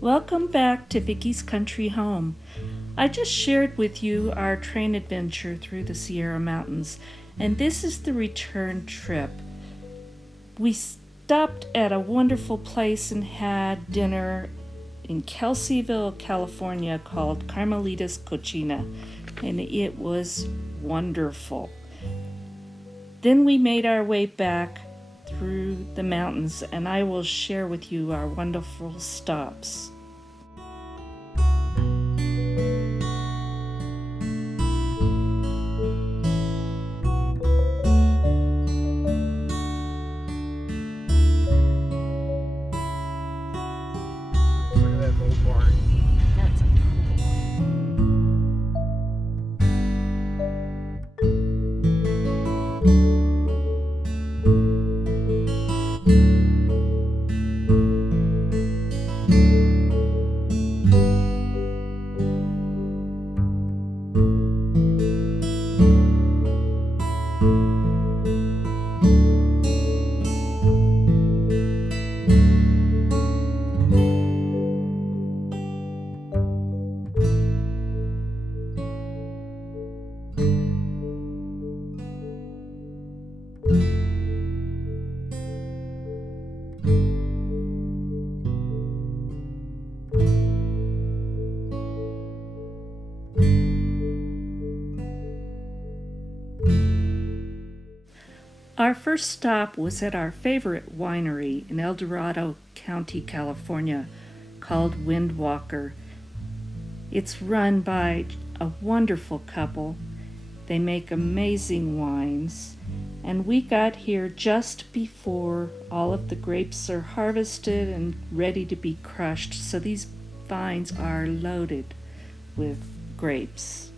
Welcome back to Vickie's Country Home. I just shared with you our train adventure through the Sierra Mountains, and this is the return trip. We stopped at a wonderful place and had dinner in Kelseyville, California called Grimaldis Cocina, and it was wonderful. Then we made our way back through the mountains, and I will share with you our wonderful stops. Look at that old barn. That's Our first stop was at our favorite winery in El Dorado County, California, called Windwalker. It's run by a wonderful couple. They make amazing wines, and we got here just before all of the grapes are harvested and ready to be crushed, so these vines are loaded with grapes.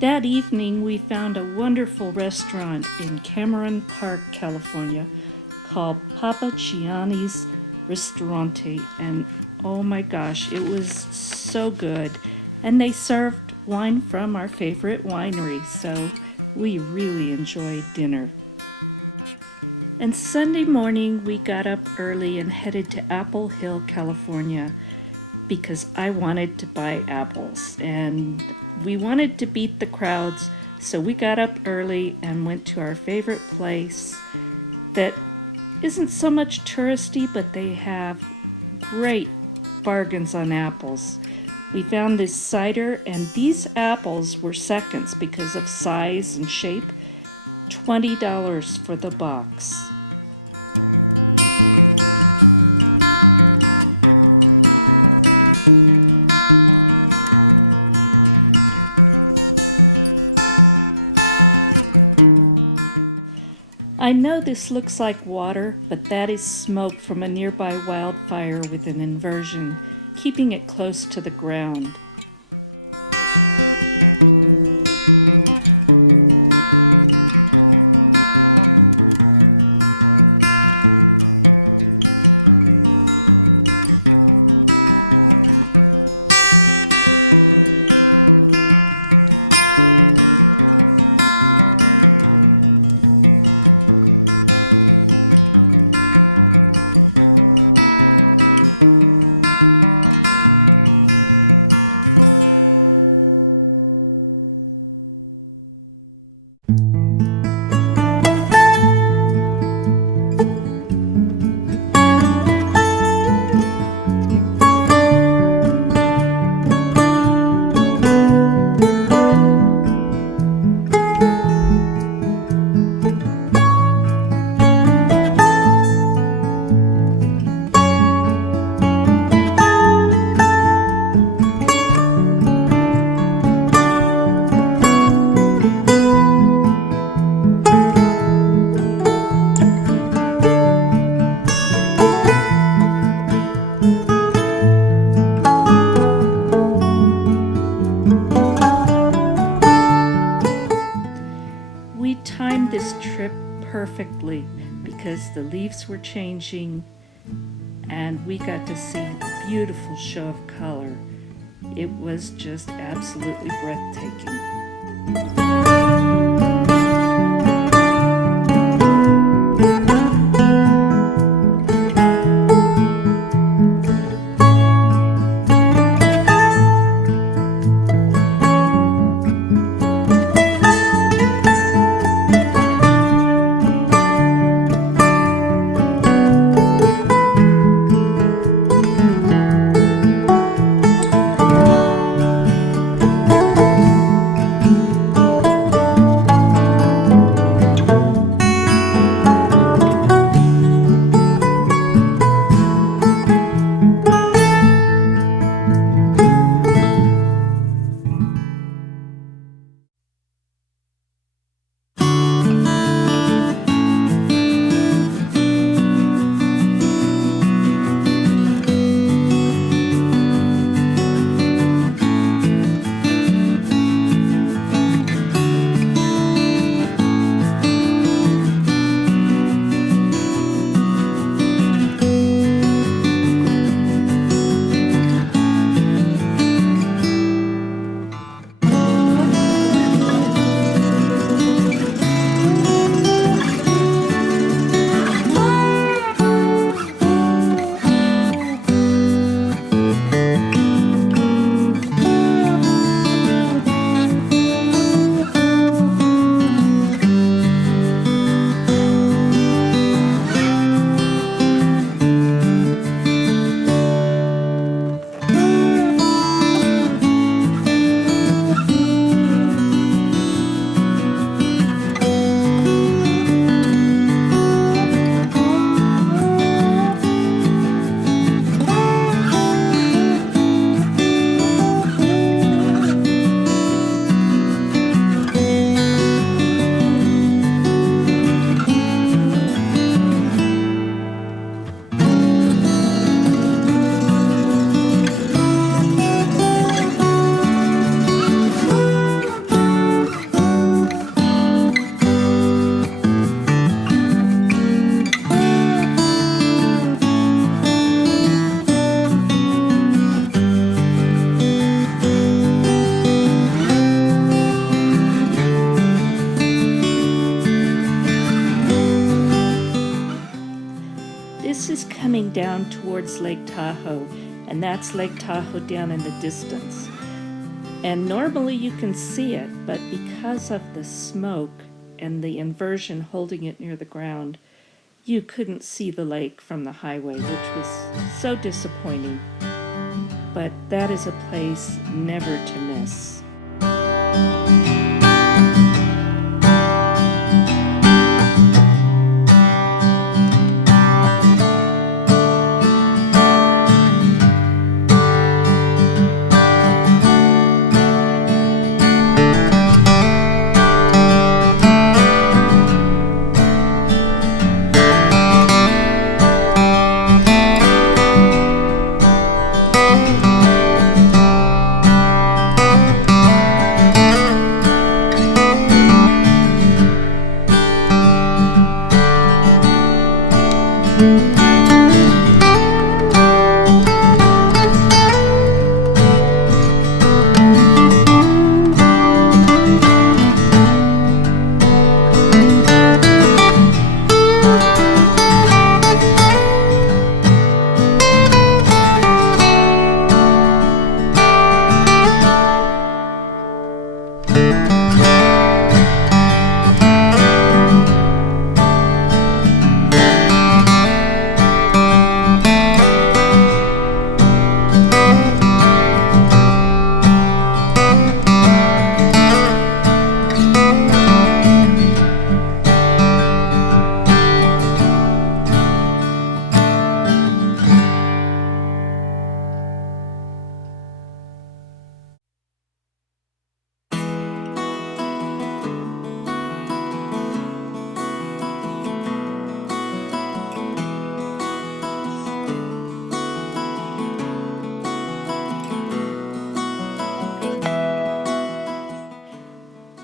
That evening, we found a wonderful restaurant in Cameron Park, California, called Papa Gianni's Ristorante, and oh my gosh, it was so good. And they served wine from our favorite winery, so we really enjoyed dinner. And Sunday morning, we got up early and headed to Apple Hill, California, because I wanted to buy apples, and we wanted to beat the crowds, so we got up early and went to our favorite place that isn't so much touristy, but they have great bargains on apples. We found this cider, and these apples were seconds because of size and shape. $20 for the box. I know this looks like water, but that is smoke from a nearby wildfire with an inversion, keeping it close to the ground. We timed this trip perfectly because the leaves were changing and we got to see a beautiful show of color. It was just absolutely breathtaking. Coming down towards Lake Tahoe, and that's Lake Tahoe down in the distance. And normally you can see it, but because of the smoke and the inversion holding it near the ground, you couldn't see the lake from the highway, which was so disappointing. but that is a place never to miss.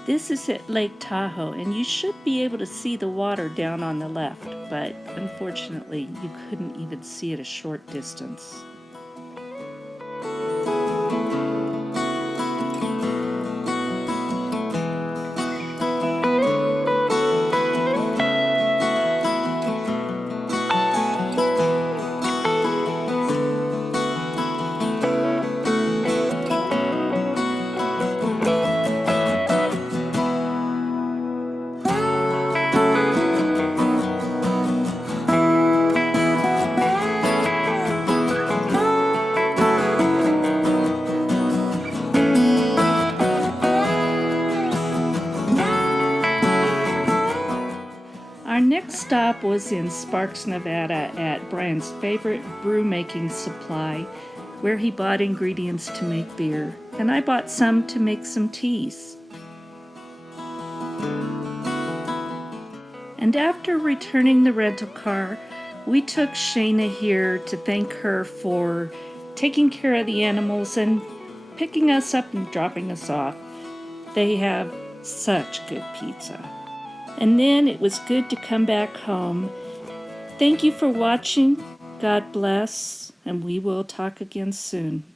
This is at Lake Tahoe, and you should be able to see the water down on the left, but unfortunately you couldn't even see it a short distance. Our next stop was in Sparks, Nevada at Brian's favorite brew-making supply, where he bought ingredients to make beer, and I bought some to make some teas. And after returning the rental car, we took Shayna here to thank her for taking care of the animals and picking us up and dropping us off. They have such good pizza. And then it was good to come back home. Thank you for watching. God bless, and we will talk again soon.